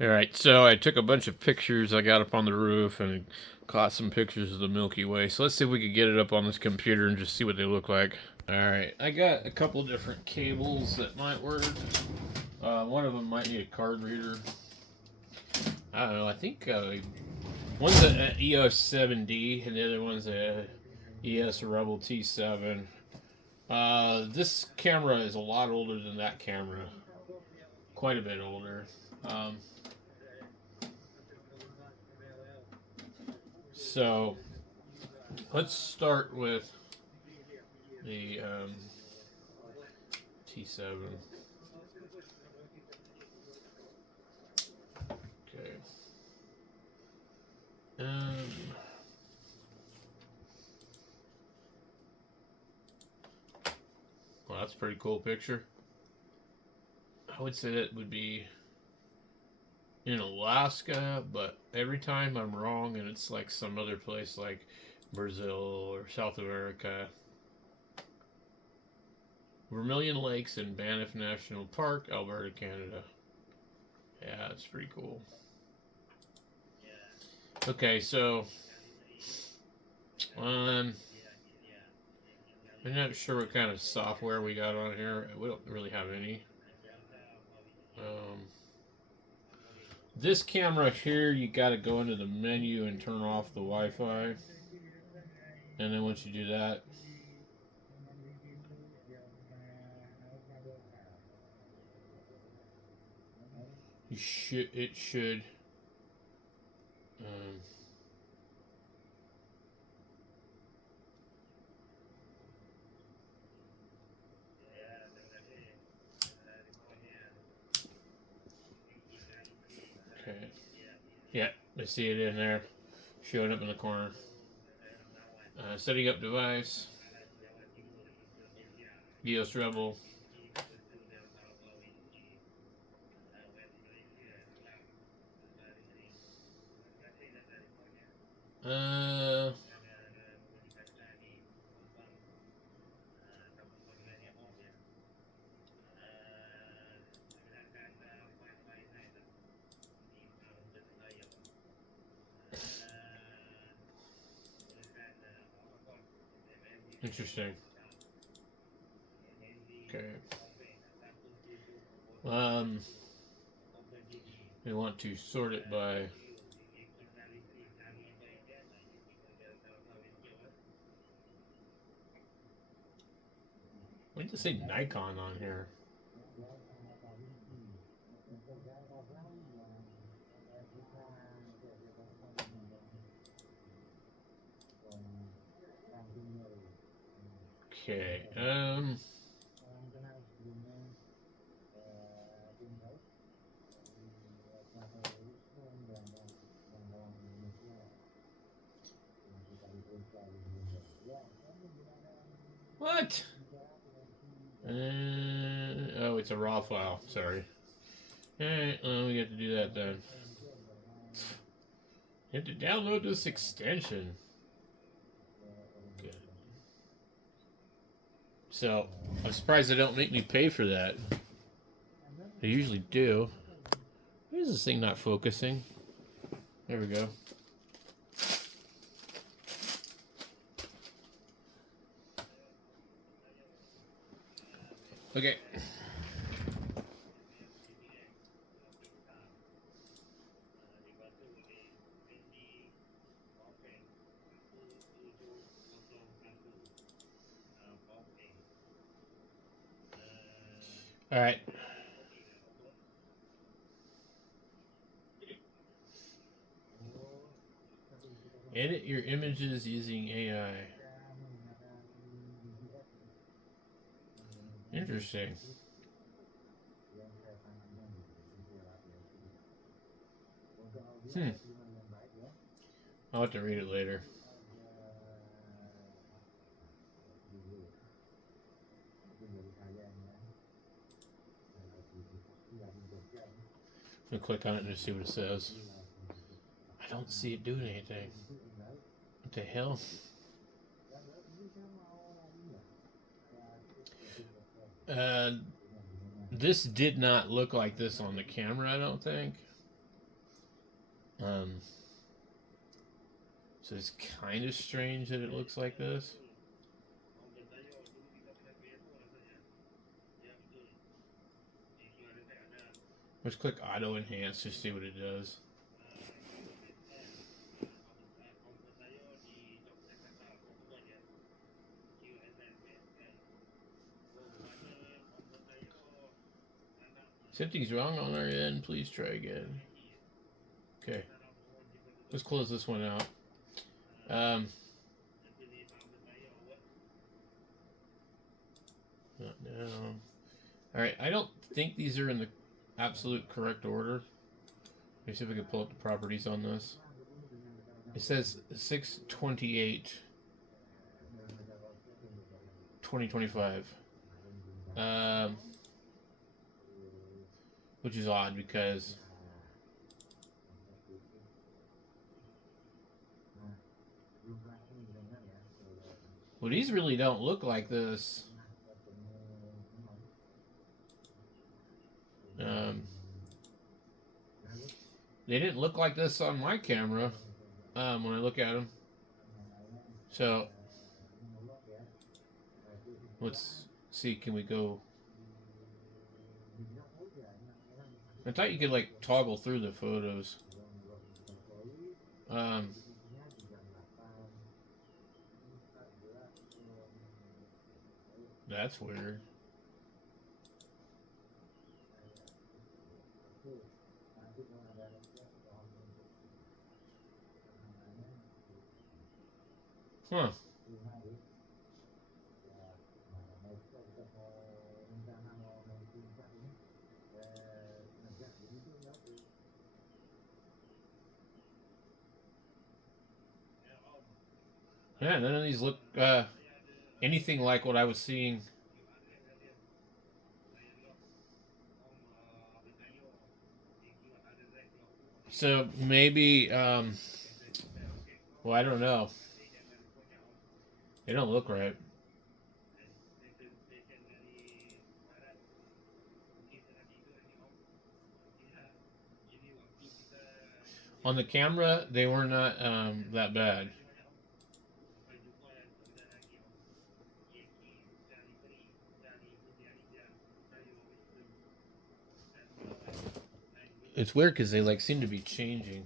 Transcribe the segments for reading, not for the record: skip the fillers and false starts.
Alright, so I took a bunch of pictures I got up on the roof and caught some pictures of the Milky Way. So let's see if we could get it up on this computer and just see what they look like. Alright, I got a couple different cables that might work. One of them might need a card reader. I don't know, I think one's an EOS 7D and the other one's a ES Rebel T7. This camera is a lot older than that camera. Quite a bit older. Um, so let's start with the T7. Okay. Well, that's a pretty cool picture. I would say that would be in Alaska, but every time I'm wrong and it's like some other place like Brazil or South America. Vermilion Lakes in Banff National Park, Alberta, Canada. Yeah, that's pretty cool. Okay, so um, I'm not sure what kind of software we got on here. We don't really have any. Um, this camera here, you got to go into the menu and turn off the Wi-Fi, and then once you do that, it should. Um, okay. Yeah, I see it in there, showing up in the corner. Setting up device. EOS Rebel. Uh, Interesting. Okay. Um, we want to sort it by. Why did it say Nikon on here? Okay. What? Oh, it's a raw file. Sorry. Alright, well, we have to do that then. You have to download this extension. Good. So, I'm surprised they don't make me pay for that. They usually do. Why is this thing not focusing? There we go. Okay. Alright. Edit your images using AI. Interesting. Hmm. I'll have to read it later. I'm gonna click on it and just see what it says. I don't see it doing anything. What the hell? Uh, this did not look like this on the camera, I don't think. Um, so it's kind of strange that it looks like this. Let's click auto enhance to see what it does. Something's wrong on our end. Please try again. Okay. Let's close this one out. Not now. Alright, I don't think these are in the absolute correct order. Let me see if we can pull up the properties on this. It says 6/28, 2025. Which is odd because well, these really don't look like this. They didn't look like this on my camera when I look at them. So let's see. Can we go? I thought you could like toggle through the photos. That's weird. Huh. Yeah, none of these look anything like what I was seeing. So maybe, well, I don't know. They don't look right. On the camera, they were not that bad. It's weird because they like seem to be changing.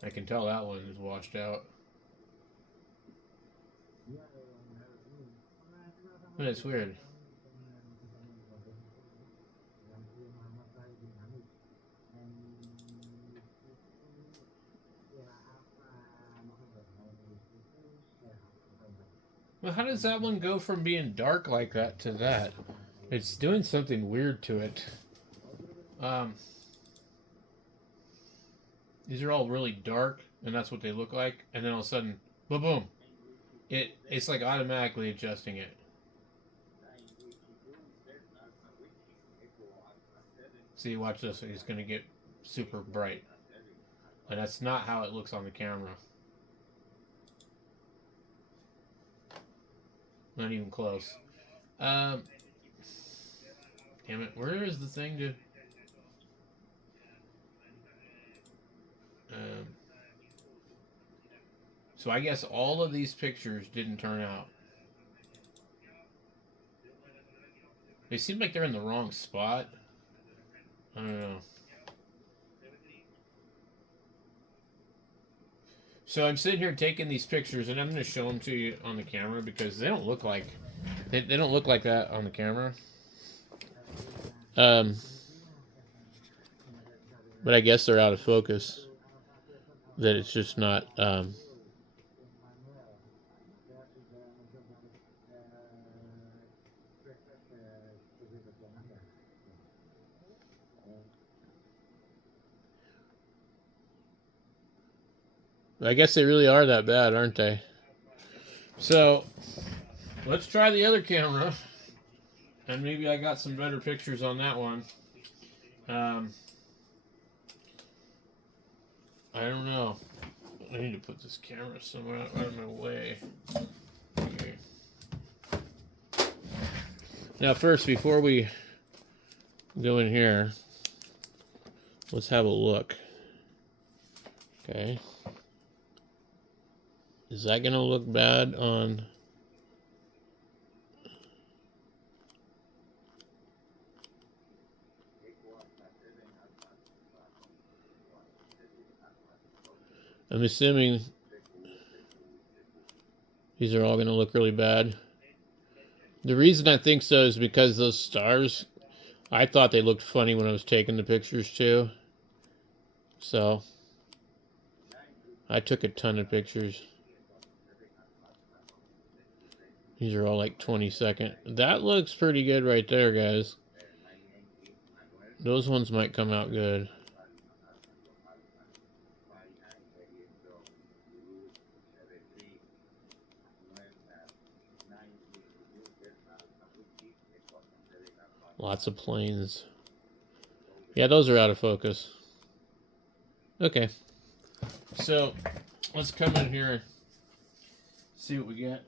I can tell that one is washed out. But it's weird. Well, how does that one go from being dark like that to that? It's doing something weird to it. These are all really dark, and that's what they look like. And then all of a sudden, boom, boom! It's like automatically adjusting it. See, watch this. It's gonna get super bright, and that's not how it looks on the camera. Not even close. Damn it! Where is the thing to? Um, so I guess all of these pictures didn't turn out. They seem like they're in the wrong spot. I don't know. So I'm sitting here taking these pictures, and I'm going to show them to you on the camera because they don't look like they don't look like that on the camera. But I guess they're out of focus. That it's just not. I guess they really are that bad, aren't they? So let's try the other camera, and maybe I got some better pictures on that one. I don't know. I need to put this camera somewhere out of my way. Okay. Now, first, before we go in here. Let's have a look. Okay. Is that going to look bad on... I'm assuming these are all going to look really bad. The reason I think so is because those stars, I thought they looked funny when I was taking the pictures too. So, I took a ton of pictures. These are all like 20-second. That looks pretty good right there, guys. Those ones might come out good. Lots of planes. Yeah, those are out of focus. Okay. So, let's come in here and see what we get.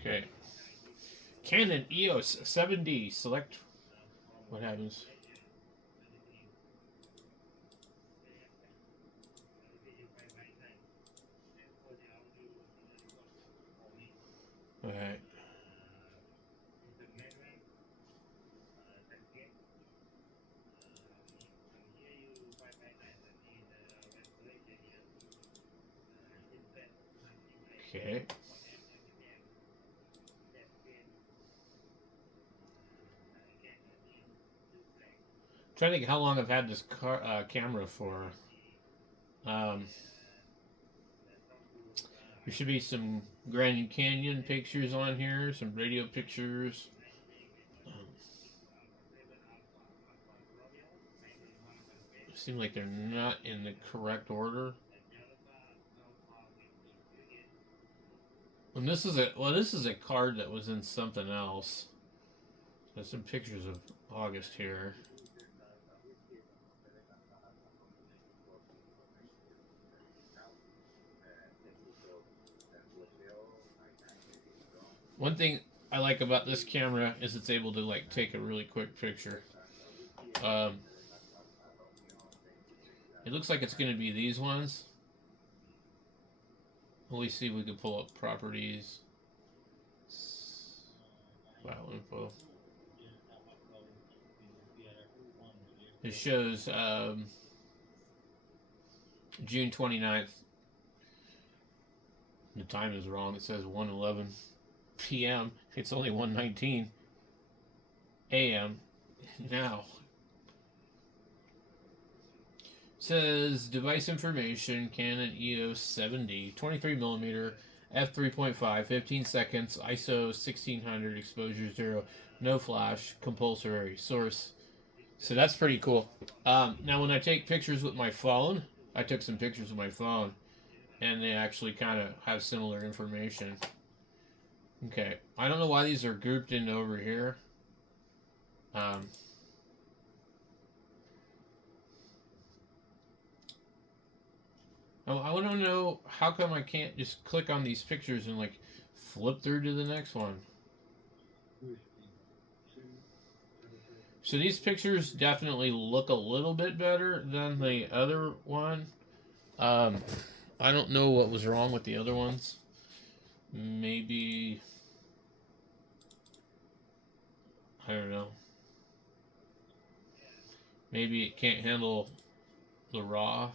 Okay. Canon EOS 7D. Select what happens. Alright. Okay. Trying to think how long I've had this camera for. There should be some Grand Canyon pictures on here, some radio pictures. Seem like they're not in the correct order. And this is a card that was in something else. There's some pictures of August here. One thing I like about this camera is it's able to like take a really quick picture. It looks like it's going to be these ones. Let me see if we can pull up properties. File info. It shows June 29th. The time is wrong. It says 1:11 p.m. It's only 1:19 a.m. now. It says device information, Canon EOS 7D, 23mm, f3.5, 15 seconds, ISO 1600, exposure 0, no flash, compulsory source. So that's pretty cool. Now when I take pictures with my phone, I took some pictures with my phone, and they actually kind of have similar information. Okay, I don't know why these are grouped in over here. I want to know how come I can't just click on these pictures and like flip through to the next one. So these pictures definitely look a little bit better than the other one. I don't know what was wrong with the other ones. Maybe, I don't know. Maybe it can't handle the raw.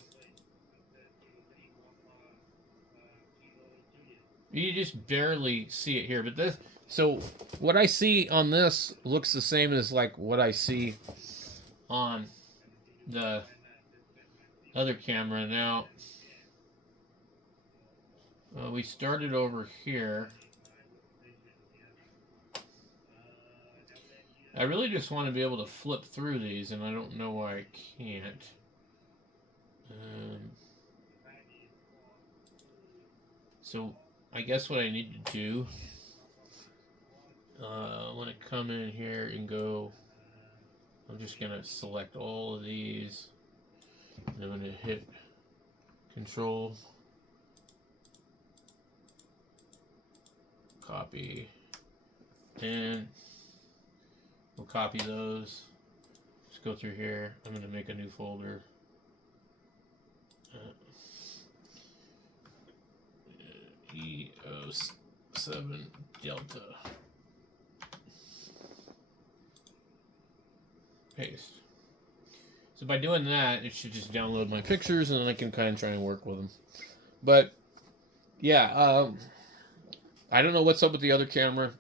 You just barely see it here, but this. So what I see on this looks the same as like what I see on the other camera. Now we started over here. I really just want to be able to flip through these, and I don't know why I can't. So I guess what I need to do when it come in here and go, I'm just going to select all of these. And I'm going to hit Control, copy, and we'll copy those. Just go through here. I'm going to make a new folder. EO7 Delta. Paste. So by doing that, it should just download my pictures, and then I can kind of try and work with them. But yeah, I don't know what's up with the other camera.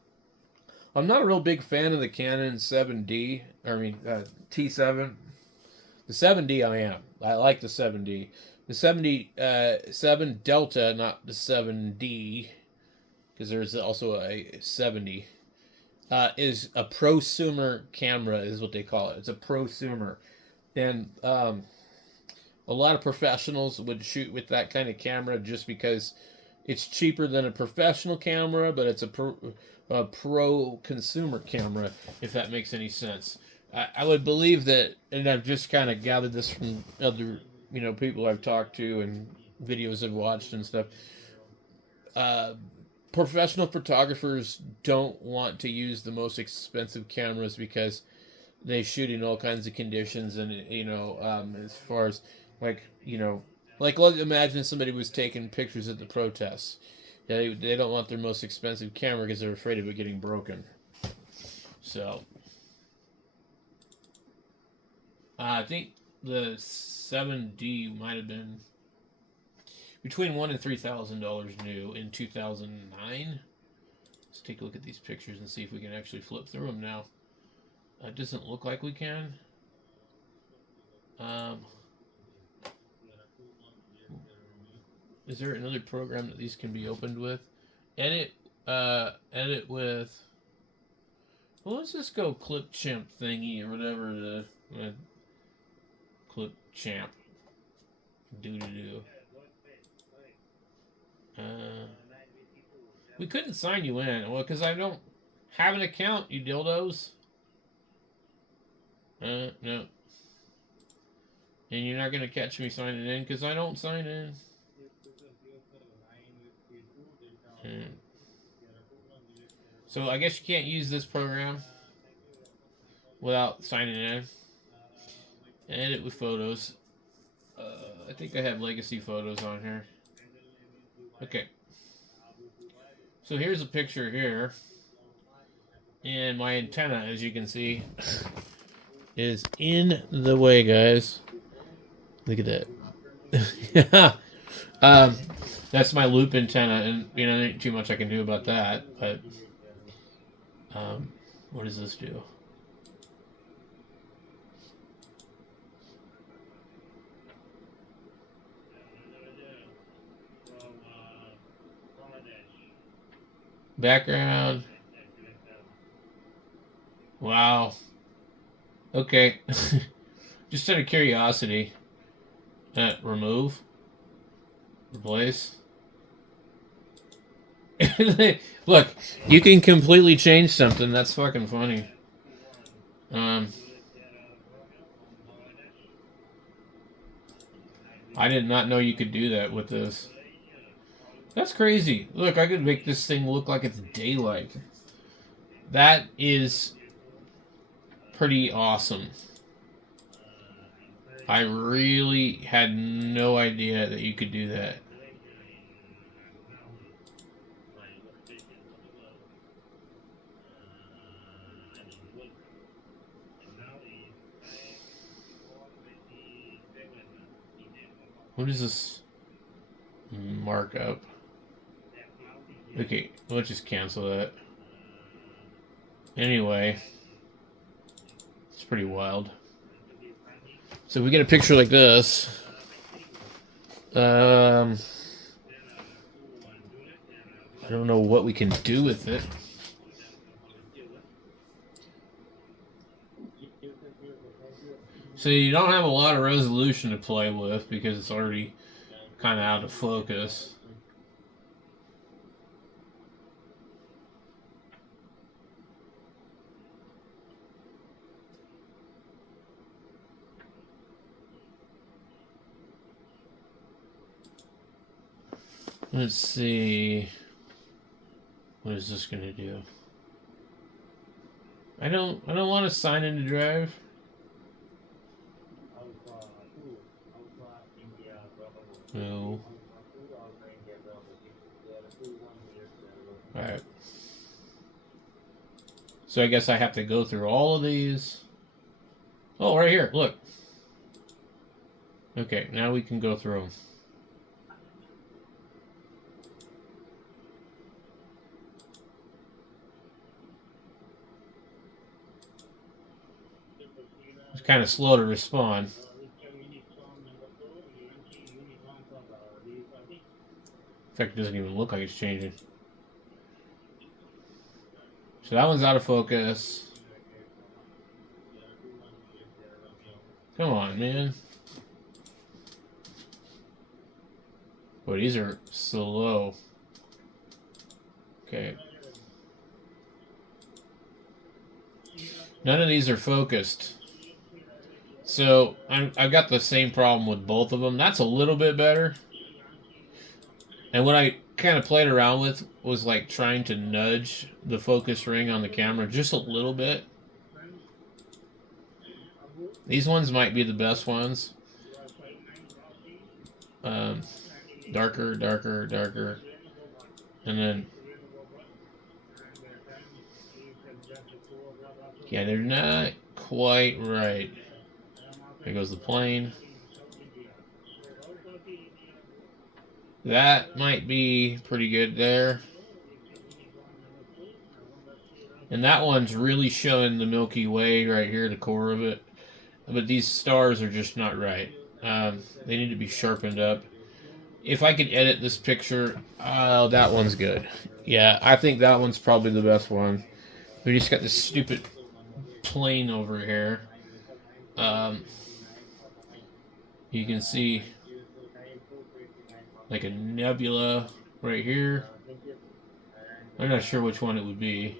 I'm not a real big fan of the Canon 7D. T7. The 7D I am. I like the 7D. The 7 Delta, not the 7D, because there's also a 70, is a prosumer camera, is what they call it. It's a prosumer. And a lot of professionals would shoot with that kind of camera just because it's cheaper than a professional camera, but it's a pro consumer camera, if that makes any sense. I would believe that, and I've just kind of gathered this from other, people I've talked to and videos I've watched and stuff. Professional photographers don't want to use the most expensive cameras because they shoot in all kinds of conditions, and as far as like let's imagine somebody was taking pictures at the protests. They don't want their most expensive camera because they're afraid of it getting broken. So I think the 7D might have been between $1,000 and $3,000 new in 2009. Let's take a look at these pictures and see if we can actually flip through them now. It doesn't look like we can. Is there another program that these can be opened with? Edit with. Well, let's just go Clip Champ thingy or whatever the Clip Champ. Do. We couldn't sign you in. Well, because I don't have an account, you dildos. No. And you're not going to catch me signing in because I don't sign in. So I guess you can't use this program without signing in. Edit with photos. I think I have legacy photos on here. Okay. So here's a picture here. And my antenna, as you can see, is in the way, guys. Look at that. That's my loop antenna, and there ain't too much I can do about that. But what does this do? Background. Wow. Okay. Just out of curiosity. Remove. Replace. Look, you can completely change something. That's fucking funny. I did not know you could do that with this. That's crazy. Look, I could make this thing look like it's daylight. That is pretty awesome. I really had no idea that you could do that. What is this markup? Okay, let's just cancel that. Anyway, it's pretty wild. So we get a picture like this. I don't know what we can do with it. So you don't have a lot of resolution to play with because it's already kind of out of focus. Let's see. What is this gonna do? I don't want to sign into Drive. No. Alright. So I guess I have to go through all of these. Oh, right here. Look. Okay, now we can go through them. It's kind of slow to respond. In fact, it doesn't even look like it's changing. So that one's out of focus. Come on, man. Boy, these are slow. Okay. None of these are focused. So I've got the same problem with both of them. That's a little bit better. And what I kind of played around with was like trying to nudge the focus ring on the camera just a little bit. These ones might be the best ones. Darker, darker, darker. And then... yeah, they're not quite right. There goes the plane. That might be pretty good there. And that one's really showing the Milky Way right here, the core of it. But these stars are just not right. They need to be sharpened up. If I could edit this picture, that one's good. Yeah, I think that one's probably the best one. We just got this stupid plane over here. You can see like a nebula right here. I'm not sure which one it would be.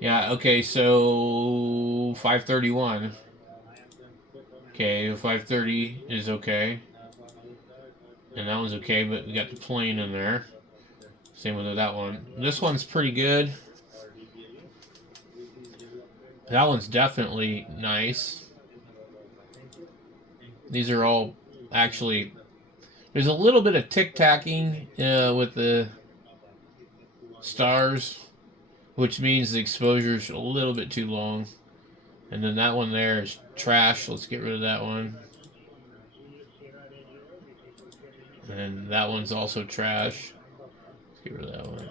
Yeah, okay, so 531. Okay, 530 is okay. And that one's okay, but we got the plane in there. Same with that one. This one's pretty good. That one's definitely nice. These are all actually... there's a little bit of tic-tacking with the stars, which means the exposure's a little bit too long. And then that one there is trash. Let's get rid of that one. And that one's also trash. Let's get rid of that one.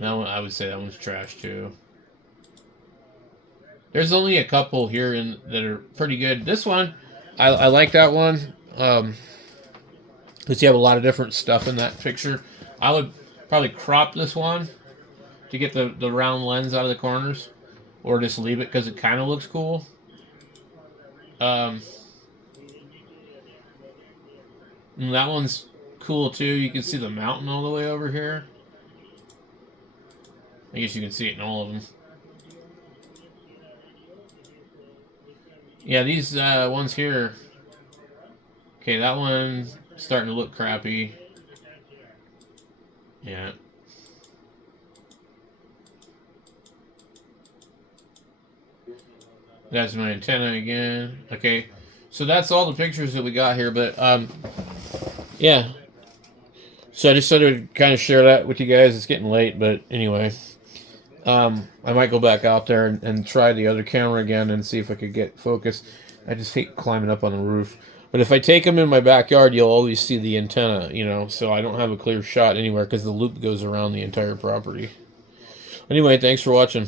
That one, I would say that one's trash too. There's only a couple here that are pretty good. This one, I like that one. Because you have a lot of different stuff in that picture. I would probably crop this one to get the round lens out of the corners. Or just leave it because it kind of looks cool. And that one's cool too. You can see the mountain all the way over here. I guess you can see it in all of them. Yeah, these ones here. Okay, that one's starting to look crappy. Yeah. That's my antenna again. Okay, so that's all the pictures that we got here. But yeah. So I just sort of kind of share that with you guys. It's getting late, but anyway. I might go back out there and try the other camera again and see if I could get focus. I just hate climbing up on the roof. But if I take them in my backyard, you'll always see the antenna, you know, so I don't have a clear shot anywhere because the loop goes around the entire property. Anyway, thanks for watching.